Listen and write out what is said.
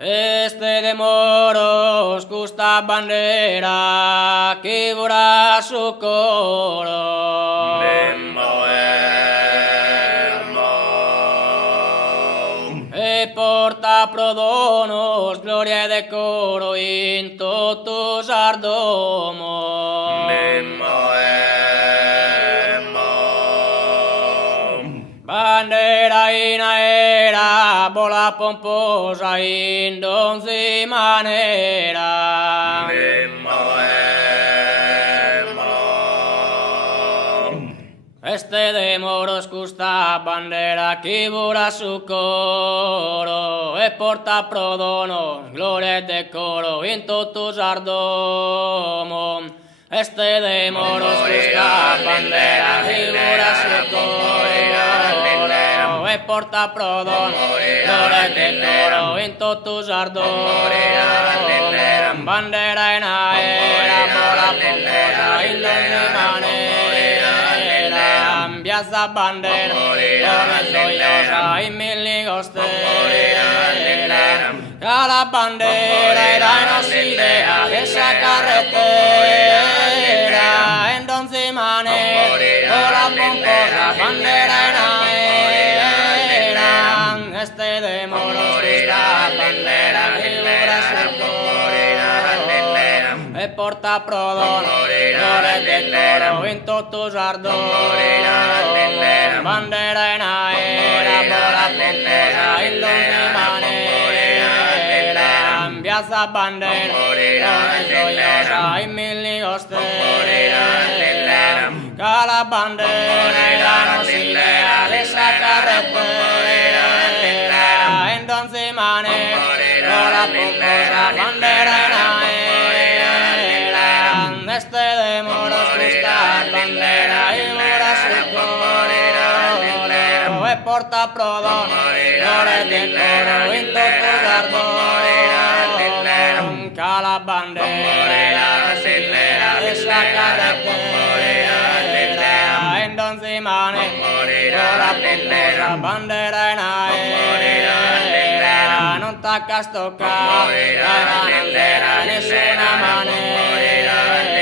Este de moros custa bandera que vorrà su coro. E porta pro donos gloria e decoro in totus ardomo. Bandera in aera, vola pomposa in donzi manera. Este de moros custa bandera che vorrà su coro e porta pro dono gloria e decoro in totus ardomo. Este de moros custa bandera che vorrà su coro e porta pro dono gloria e decoro in totus ardomo. Bandera in aera, vola pomposa in donzi manera. Piazza bandera, come gioiosa in mille costera. Cada bandera era una idea che sa carretera. Entonces manera, la pomposa bandera en aera. Este de moros esta bandera figura su e porta pro dono gloria e decoro in totus ardomo. Bandera in aera, vola pomposa in donzi manera. Piazza bandera, come gioiosa in mille costera. Cada bandera era un'idea che sa carretera. Entonces manera, la pomposa bandera in aera. Este de moros custa bandera y vorrà su coro e porta pro dono gloria e decoro in totus ardomo. Cada bandera e sa carretera. Entonces manera, la pomposa bandera in aera. Non t'accas toccare la bandera in nessuna maniera.